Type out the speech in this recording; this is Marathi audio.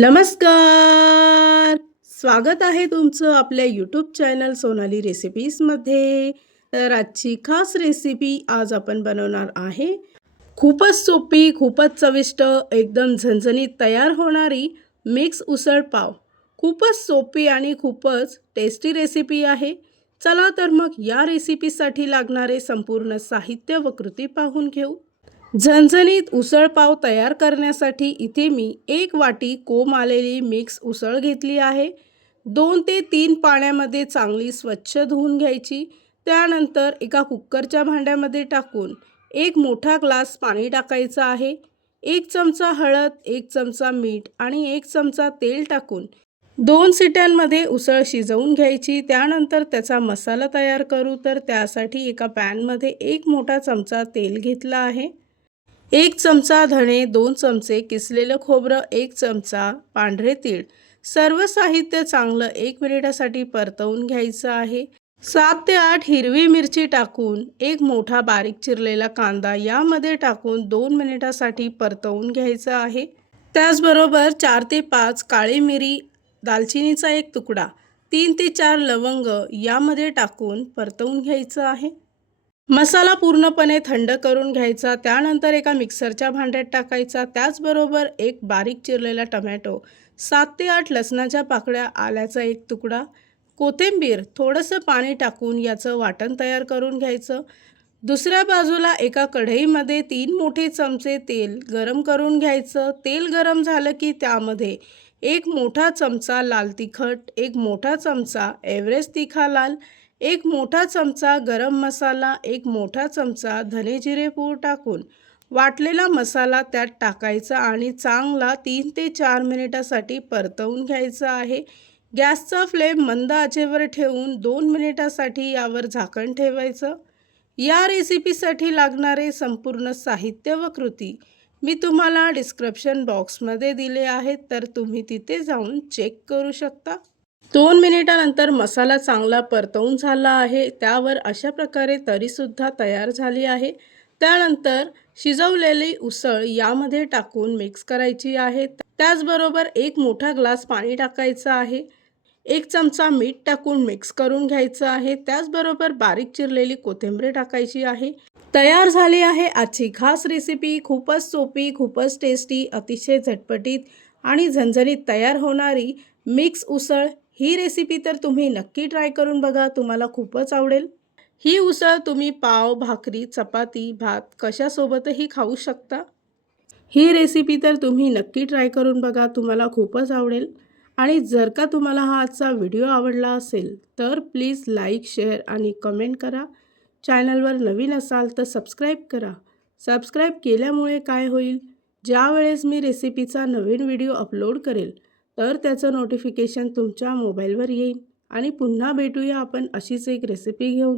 नमस्कार. स्वागत आहे तुमचं आपल्या यूट्यूब चॅनल सोनाली रेसिपीजमध्ये. तर आजची खास रेसिपी आज आपण बनवणार आहे. खूपच सोपी, खूपच चविष्ट, एकदम झणझणीत तयार होणारी मिक्स उसळ पाव. खूपच सोपी आणि खूपच टेस्टी रेसिपी आहे. चला तर मग या रेसिपीसाठी लागणारे संपूर्ण साहित्य व कृती पाहून घेऊ. झणझणीत उसळ पाव तयार करण्यासाठी इथे मी 1 वाटी कोम आलेली मिक्स उसळ घेतली आहे. 2 ते 3 पाण्यामध्ये चांगली स्वच्छ धुवून घ्यायची. त्यानंतर एका कुकरच्या भांड्यामध्ये टाकून 1 मोठा ग्लास पाणी टाकायचं आहे. 1 चमचा हळद, 1 चमचा मीठ आणि 1 चमचा तेल टाकून 2 शिट्यांमध्ये उसळ शिजवून घ्यायची. त्यानंतर त्याचा मसाला तयार करू. तर त्यासाठी एका पॅनमध्ये 1 मोठा चमचा तेल घेतला आहे. 1 चमचा धणे, 2 चमचे किसलेलं खोबरं, 1 चमचा पांढरे तीळ. सर्व साहित्य चांगलं 1 मिनिटासाठी परतवून घ्यायचं आहे. 7 ते 8 हिरवी मिरची टाकून 1 मोठा बारीक चिरलेला कांदा यामध्ये टाकून 2 मिनिटासाठी परतवून घ्यायचा आहे. त्याचबरोबर 4 ते 5 काळी मिरी, दालचिनीचा 1 तुकडा, 3 ते 4 लवंग यामध्ये टाकून परतवून घ्यायचं आहे. मसाला पूर्णपणे थंड करून घ्यायचा. त्यानंतर एका मिक्सरच्या भांड्यात टाकायचा. त्याचबरोबर एक बारीक चिरलेला टमॅटो, 7 ते 8 लसणाच्या पाकळ्या, आल्याचा 1 तुकडा, कोथिंबीर, थोडंसं पाणी टाकून याचं वाटण तयार करून घ्यायचं. दुसऱ्या बाजूला एका कढईमध्ये 3 मोठे चमचे तेल गरम करून घ्यायचं. तेल गरम झालं की त्यामध्ये 1 मोठा चमचा लाल तिखट, 1 मोठा चमचा एव्हरेस्ट तिखा लाल, 1 मोठा चमचा गरम मसाला, 1 मोठा चमचा धने जिरे पूड टाकून वाटलेला मसाला त्यात टाकायचा आणि चांगला 3 ते 4 मिनिटासाठी परतवून घ्यायचा आहे. गॅसचा फ्लेम मंद आचेवर ठेवून 2 मिनिटासाठी यावर झाकण ठेवायचं. या रेसिपीसाठी लागणारे संपूर्ण साहित्य व कृती मी तुम्हाला डिस्क्रिप्शन बॉक्समध्ये दिले आहेत, तर तुम्ही तिथे जाऊन चेक करू शकता. 2 मिनिटानंतर मसाला चांगला परतवून झाला आहे. त्यावर अशा प्रकारे तरीसुद्धा तयार झाली आहे. त्यानंतर शिजवलेली उसळ यामध्ये टाकून मिक्स करायची आहे. त्याचबरोबर 1 मोठा ग्लास पाणी टाकायचं आहे. 1 चमचा मीठ टाकून मिक्स करून घ्यायचं आहे. त्याचबरोबर बारीक चिरलेली कोथिंबीर टाकायची आहे. तयार झाली आहे आजची खास रेसिपी. खूपच सोपी, खूपच टेस्टी, अतिशय झटपटीत आणि झणझणीत तयार होणारी मिक्स उसळ. ही रेसिपी तर तुम्ही नक्की ट्राय करून बघा, तुम्हाला खूपच आवडेल. ही उसळ तुम्ही पाव, भाकरी, चपाती, भात कशासोबतही खाऊ शकता. ही रेसिपी तर तुम्ही नक्की ट्राय करून बघा, तुम्हाला खूपच आवडेल. आणि जर का तुम्हाला हा आजचा व्हिडिओ आवडला असेल तर प्लीज लाईक, शेअर आणि कमेंट करा. चॅनलवर नवीन असाल तर सबस्क्राईब करा. सबस्क्राईब केल्यामुळे काय होईल, ज्या वेळेस मी रेसिपीचा नवीन व्हिडिओ अपलोड करेल तर त्याचं नोटिफिकेशन तुमच्या मोबाईलवर येईल. आणि पुन्हा भेटूया आपण अशीच एक रेसिपी घेऊन.